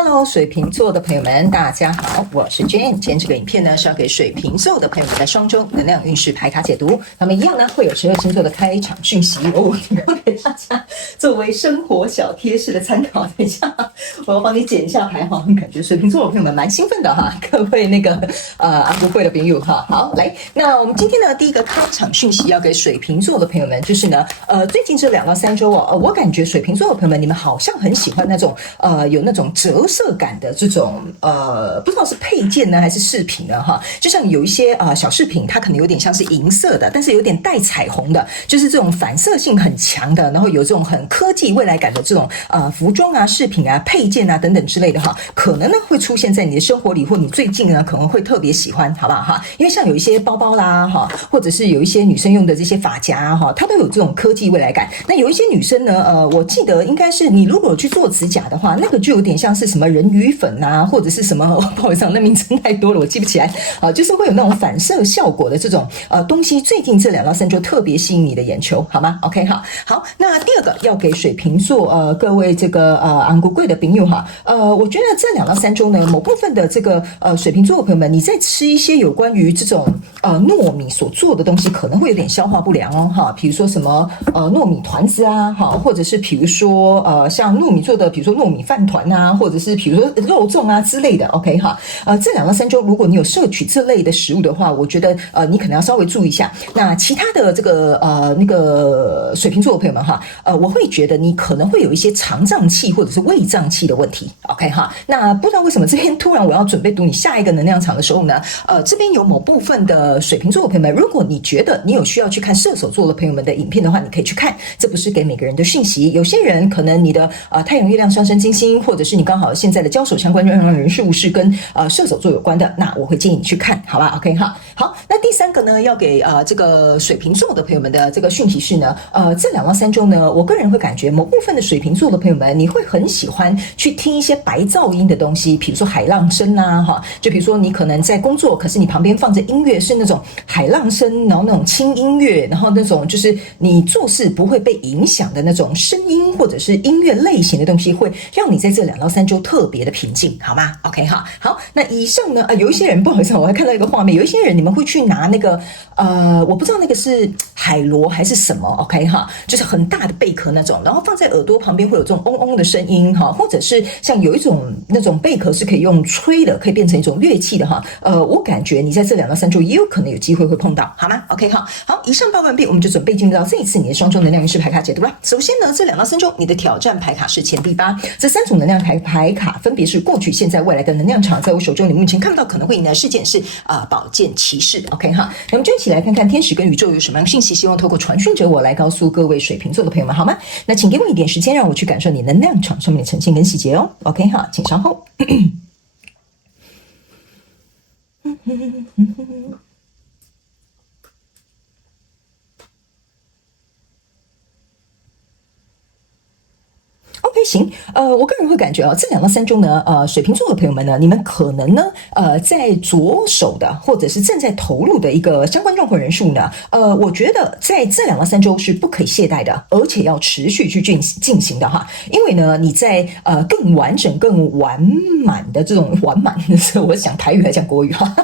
Hello，水瓶座的朋友们，大家好，我是 Jane。今天这个影片呢是要给水瓶座的朋友们的双周能量运势牌卡解读。那么一样呢会有12星座的开场讯息哦，提供给大家作为生活小贴士的参考。等一下，我要帮你剪一下牌哈，感觉水瓶座的朋友们蛮兴奋的哈，各位那个阿不会的朋友哈。好，来，那我们今天呢第一个开场讯息要给水瓶座的朋友们，就是呢最近这2到3周哦，我感觉水瓶座的朋友们，你们好像很喜欢那种有那种折射感的这种不知道是配件呢还是饰品呢哈，就像有一些小饰品，它可能有点像是银色的，但是有点带彩虹的，就是这种反射性很强的，然后有这种很科技未来感的这种服装啊、饰品啊、配件啊等等之类的哈，可能呢会出现在你的生活里，或你最近呢可能会特别喜欢，好不好哈？因为像有一些包包啦哈，或者是有一些女生用的这些发夹哈，它都有这种科技未来感。那有一些女生呢，我记得应该是你如果去做指甲的话，那个就有点像是什么人鱼粉啊，或者是什么，不好意思，那名称太多了，我记不起来就是会有那种反射效果的这种东西。最近这2到3周特别吸引你的眼球，好吗 ？OK 好。那第二个要给水瓶座各位这个昂贵的朋友哈，我觉得这2到3周呢，某部分的这个水瓶座的朋友们，你在吃一些有关于这种糯米所做的东西，可能会有点消化不良哦哈，比如说什么糯米团子啊哈，或者是比如说像糯米做的，比如说糯米饭团啊，或者是比如说肉粽啊之类的 ，OK 哈，这2到3周如果你有摄取这类的食物的话，我觉得你可能要稍微注意一下。那其他的这个那个水瓶座的朋友们哈，我会觉得你可能会有一些肠胀气或者是胃胀气的问题 ，OK 哈。那不知道为什么这边突然我要准备读你下一个能量场的时候呢，这边有某部分的水瓶座的朋友们，如果你觉得你有需要去看射手座的朋友们的影片的话，你可以去看，这不是给每个人的讯息。有些人可能你的太阳、月亮、上升、金星，或者是你刚好现在的交手相关人事物是跟射手座有关的，那我会建议你去看，好吧 ？OK 哈。好，那第3个呢，要给这个水瓶座的朋友们的这个讯息是呢，这2到3周呢，我个人会感觉某部分的水瓶座的朋友们，你会很喜欢去听一些白噪音的东西，比如说海浪声啊，哈，就比如说你可能在工作，可是你旁边放着音乐是那种海浪声，然后那种轻音乐，然后那种就是你做事不会被影响的那种声音或者是音乐类型的东西，会让你在这2到3周特别的平静，好吗 ？OK 哈，好，那以上呢，有一些人不好意思，我还看到一个画面，有一些人你们会去拿那个我不知道那个是海螺还是什么 ，OK 哈，就是很大的贝壳那种，然后放在耳朵旁边会有这种嗡嗡的声音哈，或者是像有一种那种贝壳是可以用吹的，可以变成一种乐器的哈，我感觉你在这2到3周也有可能有机会会碰到，好吗 ？OK 好，以上报完毕，我们就准备进入到这一次你的双周能量运势牌卡解读了。首先呢，这2到3周你的挑战牌卡是钱币8，这3种能量牌卡分别是过去、现在、未来的能量场，在我手中你目前看不到可能会迎来的事件是宝剑骑士 ，OK 哈，那我们就一起来看看天使跟宇宙有什么样的信息，希望透过传讯者我来告诉各位水瓶座的朋友们，好吗？那请给我一点时间，让我去感受你能量场上面的呈现跟细节哦 ，OK 哈，请稍后。OK 行，我个人会感觉这2到3周呢，水瓶座的朋友们呢，你们可能呢，在着手的或者是正在投入的一个相关状况人数呢，我觉得在这2到3周是不可以懈怠的，而且要持续去进行的哈，因为呢，你在更完整、更完满的这种完满的时候，我讲台语还讲国语哈。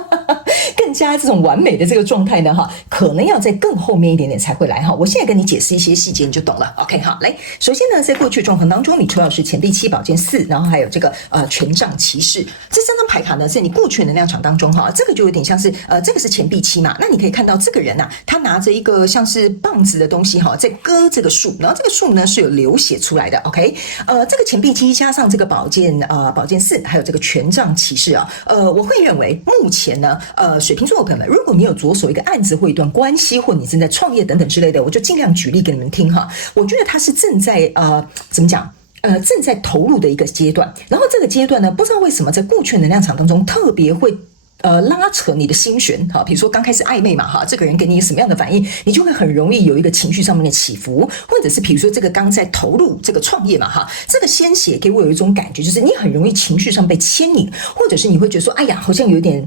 更加这种完美的这个状态呢，哈，可能要在更后面一点点才会来哈。我现在跟你解释一些细节，你就懂了。OK， 好，来，首先呢，在过去状况当中，你抽到是钱币7、宝剑4，然后还有这个权杖骑士这3张牌卡呢，在你过去的能量场当中哈，这个就有点像是这个是钱币7嘛，那你可以看到这个人啊，他拿着一个像是棒子的东西哈，在割这个树，然后这个树呢是有流血出来的。OK，这个钱币7加上这个宝剑4，还有这个权杖骑士啊，我会认为目前呢，水瓶座的朋友们，如果你有着手一个案子或一段关系，或你正在创业等等之类的，我就尽量举例给你们听哈。我觉得他是正在怎么讲？正在投入的一个阶段，然后这个阶段呢，不知道为什么在过去能量场当中特别会拉扯你的心弦哈，比如说刚开始暧昧嘛哈，这个人给你什么样的反应，你就会很容易有一个情绪上面的起伏，或者是比如说这个刚在投入这个创业嘛哈，这个鲜血给我有一种感觉，就是你很容易情绪上被牵引，或者是你会觉得说，哎呀，好像有点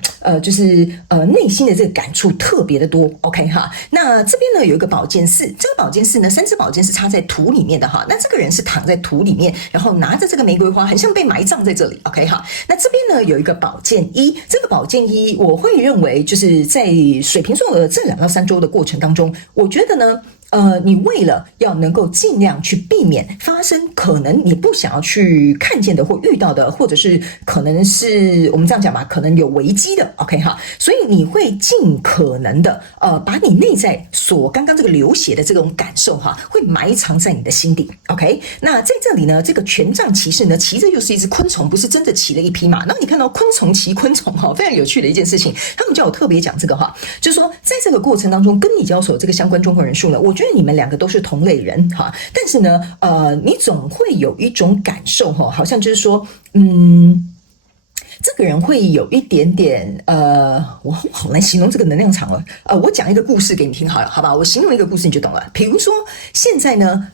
内心的这个感触特别的多 ，OK 哈。那这边呢有一个宝剑四，这个宝剑四呢，3支宝剑是插在土里面的哈，那这个人是躺在土里面，然后拿着这个玫瑰花，很像被埋葬在这里 ，OK 哈。那这边呢有一个宝剑一，这个宝剑一我会认为就是在水瓶座的这2到3周的过程当中，我觉得呢。你为了要能够尽量去避免发生可能你不想要去看见的或遇到的，或者是可能是我们这样讲吧，可能有危机的 ，OK 哈，所以你会尽可能的把你内在所刚刚这个流血的这种感受哈，会埋藏在你的心底 ，OK。那在这里呢，这个权杖骑士呢，骑着又是一只昆虫，不是真的骑了一匹马。那你看到昆虫骑昆虫哈，非常有趣的一件事情。他们叫我特别讲这个哈，就是说在这个过程当中跟你交手这个相关状况人数呢，我觉得你们2个都是同类人哈，但是呢，你总会有一种感受哈，好像就是说，这个人会有一点点我好难形容这个能量场了。我讲一个故事给你听好了，好吧？我形容一个故事你就懂了。比如说现在呢，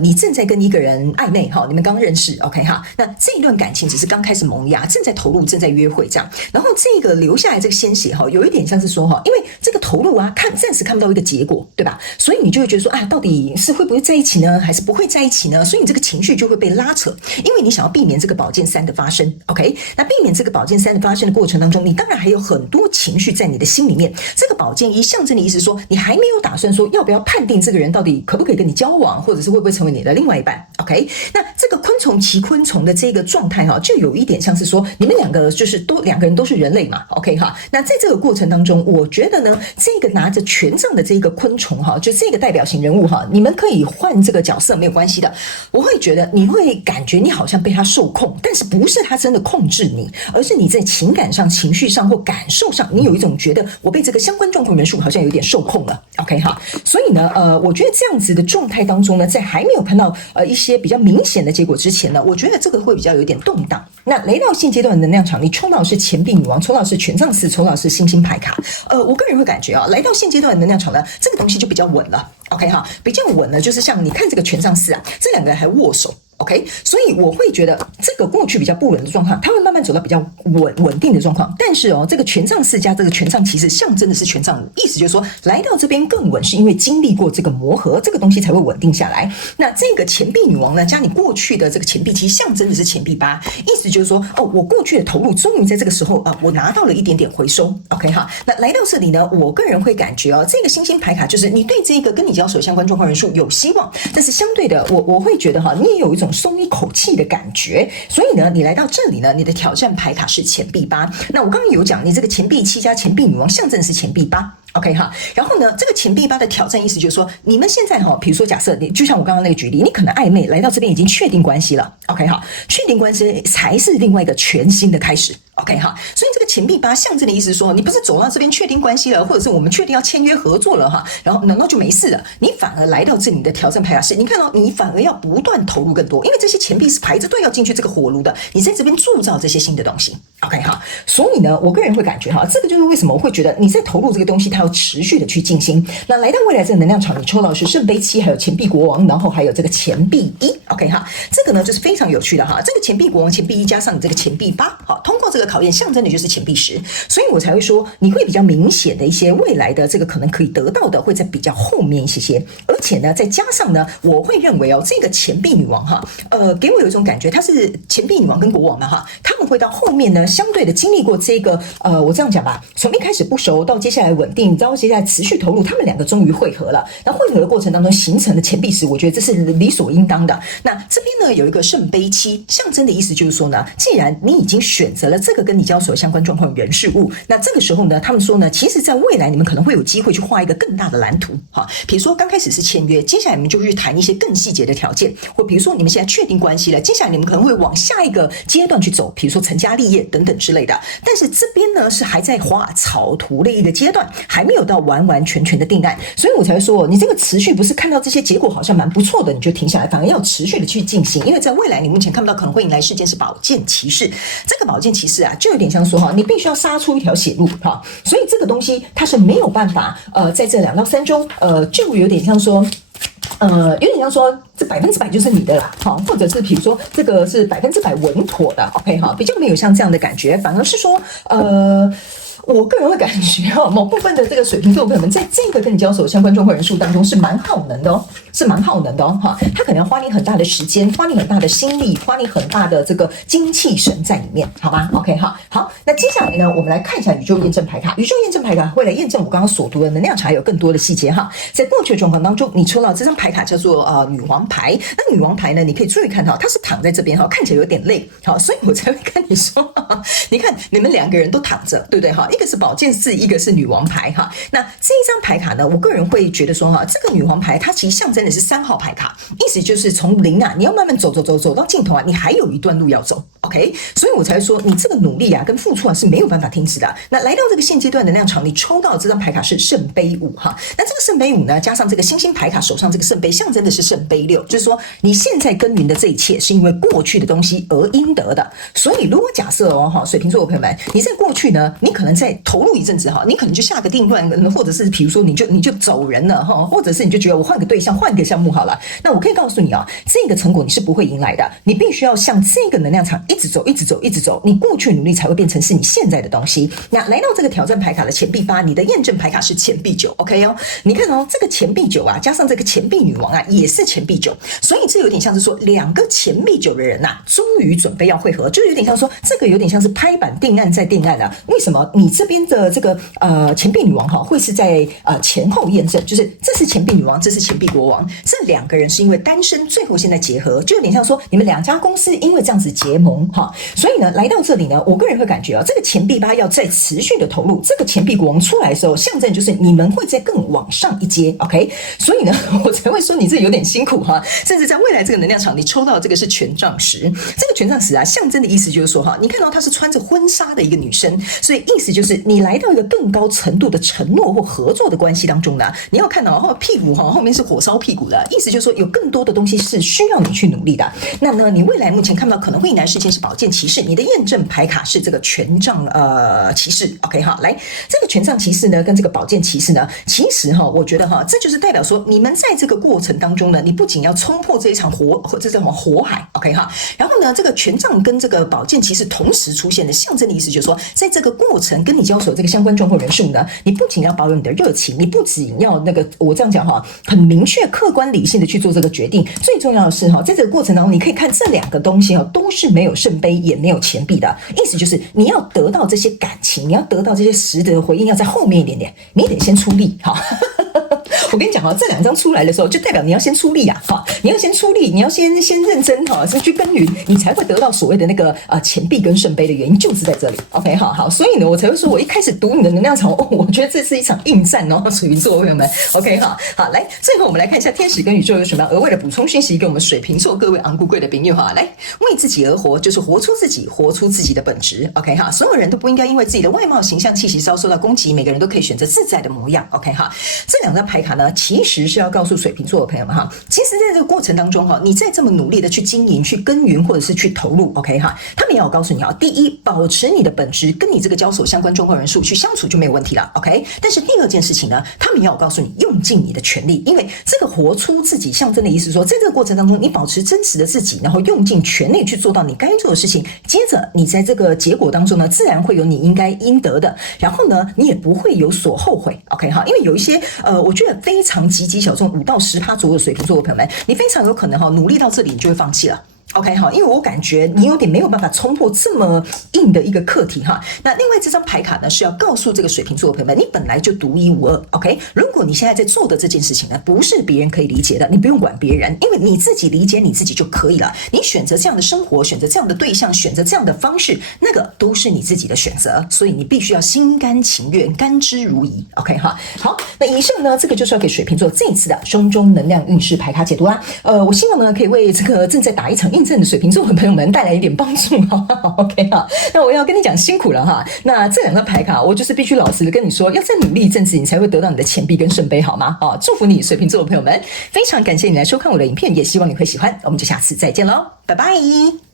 你正在跟一个人暧昧哈，你们刚认识 ，OK 哈？那这一段感情只是刚开始萌芽，正在投入，正在约会这样。然后这个留下来这个鲜血哈，有一点像是说哈，因为这个投入啊，暂时看不到一个结果，对吧？所以你就会觉得说啊，到底是会不会在一起呢，还是不会在一起呢？所以你这个情绪就会被拉扯，因为你想要避免这个宝剑3的发生 ，OK？ 那避免这个宝剑3的发生的过程当中，你当然还有很多情绪在你的心里面。这个宝剑1象征的意思说，你还没有打算说要不要判定这个人到底可不可以跟你交往，或者是会不会成为你的另外一半 ，OK？ 那这个昆虫骑昆虫的这个状态哈，就有一点像是说，你们2个就是2个人都是人类嘛 ，OK 哈？那在这个过程当中，我觉得呢，这个拿着权杖的这个昆虫哈，就这个代表型人物哈，你们可以换这个角色没有关系的。我会觉得你会感觉你好像被他受控，但是不是他真的控制你，而是你在情感上、情绪上或感受上，你有一种觉得我被这个相关状况人数好像有点受控了 ，OK 哈？所以呢，我觉得这样子的状态当中呢，在还没有看到一些比较明显的结果之前呢，我觉得这个会比较有点动荡。那来到现阶段的能量场，你抽到的是钱币女王，抽到的是权杖4，抽到的是星星牌卡。我个人会感觉啊，来到现阶段的能量场呢，这个东西就比较稳了 ，OK 哈？比较稳呢，就是像你看这个权杖4啊，这2个人还握手。OK， 所以我会觉得这个过去比较不稳的状况，它会慢慢走到比较稳定的状况。但是这个权杖4加这个权杖骑士象征的是权杖5，意思就是说来到这边更稳，是因为经历过这个磨合，这个东西才会稳定下来。那这个钱币女王呢，加你过去的这个钱币7，象征的是钱币8，意思就是说我过去的投入终于在这个时候我拿到了一点点回收。OK 哈，那来到这里呢，我个人会感觉这个星星牌卡就是你对这个跟你交手相关状况人数有希望，但是相对的我会觉得你也有一种松一口气的感觉，所以呢，你来到这里呢，你的挑战牌卡是钱币8。那我刚刚有讲，你这个钱币7加钱币女王象征是钱币8。OK 哈，然后呢，这个钱币8的挑战意思就是说，你们现在比如说假设你就像我刚刚那个举例，你可能暧昧来到这边已经确定关系了 ，OK 哈，确定关系才是另外一个全新的开始 ，OK 哈，所以这个钱币8象征的意思是说，你不是走到这边确定关系了，或者是我们确定要签约合作了哈，然后难道就没事了？你反而来到这里的挑战牌卡是，你看你反而要不断投入更多，因为这些钱币是排着队要进去这个火炉的，你在这边铸造这些新的东西 ，OK 哈，所以呢，我个人会感觉这个就是为什么我会觉得你在投入这个东西，它要持续的去进行。那来到未来这个能量场，你抽到的是圣杯7，还有钱币国王，然后还有这个钱币1 ，OK 哈，这个呢就是非常有趣的哈。这个钱币国王、钱币1加上你这个钱币8，好，通过这个考验，象征的就是钱币10，所以我才会说你会比较明显的一些未来的这个可能可以得到的会在比较后面一些，而且呢，再加上呢，我会认为这个钱币女王给我有一种感觉，她是钱币女王跟国王的他们会到后面呢，相对的经历过这个我这样讲吧，从一开始不熟到接下来稳定，到接下来持续投入，他们2个终于汇合了。那汇合的过程当中形成的钱币10，我觉得这是理所应当的。那这边呢有一个圣杯7，象征的意思就是说呢，既然你已经选择了这个跟你交手相关状况人事物，那这个时候呢，他们说呢，其实在未来你们可能会有机会去画一个更大的蓝图比如说刚开始是签约，接下来你们就去谈一些更细节的条件，或比如说你们现在确定关系了，接下来你们可能会往下一个阶段去走，比如说说成家立业等等之类的。但是这边呢是还在画草图的一个阶段，还没有到完完全全的定案，所以我才会说，你这个持续不是看到这些结果好像蛮不错的，你就停下来，反而要持续的去进行，因为在未来你目前看不到可能会迎来事件是宝剑骑士。这个宝剑骑士啊，就有点像说你必须要杀出一条血路所以这个东西它是没有办法在这2到3周就有点像说。有点像说这100%就是你的啦，或者是比如说这个是100%稳妥的 ，OK 比较没有像这样的感觉，反而是说我个人会感觉某部分的这个水瓶座朋友们在这个跟你交手相关状况人数当中是蛮耗能的他可能要花你很大的时间，花你很大的心力，花你很大的这个精气神在里面，好吧 ？OK 好，那接下来呢，我们来看一下宇宙验证牌卡。宇宙验证牌卡会来验证我刚刚所读的能量场有更多的细节在过去的状况当中，你抽到这张牌卡叫做女王牌。那女王牌呢，你可以注意看到它是躺在这边看起来有点累所以我才会跟你说你看你们2个人都躺着，对不对一个是宝剑4，一个是女王牌那这一张牌卡呢，我个人会觉得说这个女王牌它其实象征的是3号牌卡，意思就是从零你要慢慢走到尽头你还有一段路要走 ，OK， 所以我才说你这个努力跟付出是没有办法停止的。那来到这个现阶段能量场，你抽到这张牌卡是圣杯5那这个圣杯5呢，加上这个星星牌卡手上这个圣杯，象征的是圣杯6，就是说你现在耕耘的这一切是因为过去的东西而应得的。所以如果假设水瓶座的朋友们，你在过去呢，你可能在投入一阵子你可能就下个定论，或者是比如说你就走人了或者是你就觉得我换个对象换个项目好了，那我可以告诉你这个成果你是不会迎来的，你必须要向这个能量场一直走，你过去努力才会变成是你现在的东西。那来到这个挑战牌卡的钱币8，你的验证牌卡是钱币9 ，OK 你看这个钱币9加上这个钱币女王也是钱币9，所以这有点像是说2个钱币9的人终于准备要会合，就有点像说这个有点像是拍板定案再定案为什么你这边的这个钱币女王会是在前后验证，就是这是钱币女王，这是钱币国王，这2个人是因为单身，最后现在结合，就有点像说你们2家公司因为这样子结盟所以呢来到这里呢，我个人会感觉这个钱币8要再持续的投入，这个钱币国王出来的时候，象征就是你们会再更往上一阶 ，OK， 所以呢我才会说你这有点辛苦甚至在未来这个能量场，你抽到这个是权杖10，这个权杖10象征的意思就是说你看到她是穿着婚纱的一个女生，所以意思就是你来到一个更高程度的承诺或合作的关系当中呢，你要看到屁股后面是火烧屁股的，意思就是说有更多的东西是需要你去努力的。那呢，你未来目前看到可能会迎来事件是宝剑骑士，你的验证牌卡是这个权杖骑士 ，OK 来这个权杖骑士呢跟这个宝剑骑士呢，其实我觉得这就是代表说你们在这个过程当中呢，你不仅要冲破这一场这叫什么火海 ，OK 然后呢这个权杖跟这个宝剑骑士同时出现的象征的意思就是说，在这个过程跟你交手这个相关状况人数呢，你不仅要保有你的热情，你不仅要我这样讲很明确、客观、理性的去做这个决定，最重要的是在这个过程当中，你可以看这2个东西都是没有圣杯也没有钱币的，意思就是你要得到这些感情，你要得到这些实质的回应，要在后面一点点，你得先出力我跟你讲这2张出来的时候，就代表你要先出力你要先出力，你要先认真先去耕耘，你才会得到所谓的那个钱币跟圣杯的原因就是在这里 ，OK 好，所以呢，我才会说我一开始读你的能量场我觉得这是一场硬战水瓶座朋友们 ，OK 好，来，最后我们来看一下天使跟宇宙有什么样额外的补充讯息给我们水瓶座各位昂贵的朋友来，为自己而活，就是活出自己，活出自己的本质 ，OK 所有人都不应该因为自己的外貌、形象、气息遭受到攻击，每个人都可以选择自在的模样 ，OK 这2张牌卡呢，其实是要告诉水瓶座的朋友们其实在这个过程当中你再这么努力的去经营、去耕耘或者是去投入 ，OK 他们也要告诉你第一，保持你的本质，跟你这个交手相关状况人数去相处就没有问题了 ，OK。但是第2件事情呢，他们也要告诉你用尽你的全力，因为这个活出自己象征的意思说，在这个过程当中，你保持真实的自己，然后用尽全力去做到你该做的事情，接着你在这个结果当中呢，自然会有你应该应得的，然后呢，你也不会有所后悔 ，OK 因为有一些我觉得非常极小众5到10%左右的水瓶座的朋友们，你非常有可能努力到这里，你就会放弃了。OK 因为我感觉你有点没有办法冲破这么硬的一个课题那另外这张牌卡呢，是要告诉这个水瓶座的朋友们，你本来就独一无二 ，OK。如果你现在在做的这件事情呢，不是别人可以理解的，你不用管别人，因为你自己理解你自己就可以了。你选择这样的生活，选择这样的对象，选择这样的方式，那个都是你自己的选择，所以你必须要心甘情愿，甘之如饴 ，OK 好，那以上呢，这个就是要给水瓶座这一次的双周能量运势牌卡解读啦。我希望呢，可以为这个正在打一场印证水瓶座的朋友们带来一点帮助，好不好 ？OK 哈，那我要跟你讲辛苦了哈。那这2个牌卡，我就是必须老实的跟你说，要再努力一阵子，你才会得到你的钱币跟圣杯，好吗？祝福你，水瓶座的朋友们，非常感谢你来收看我的影片，也希望你会喜欢。我们就下次再见喽，拜拜。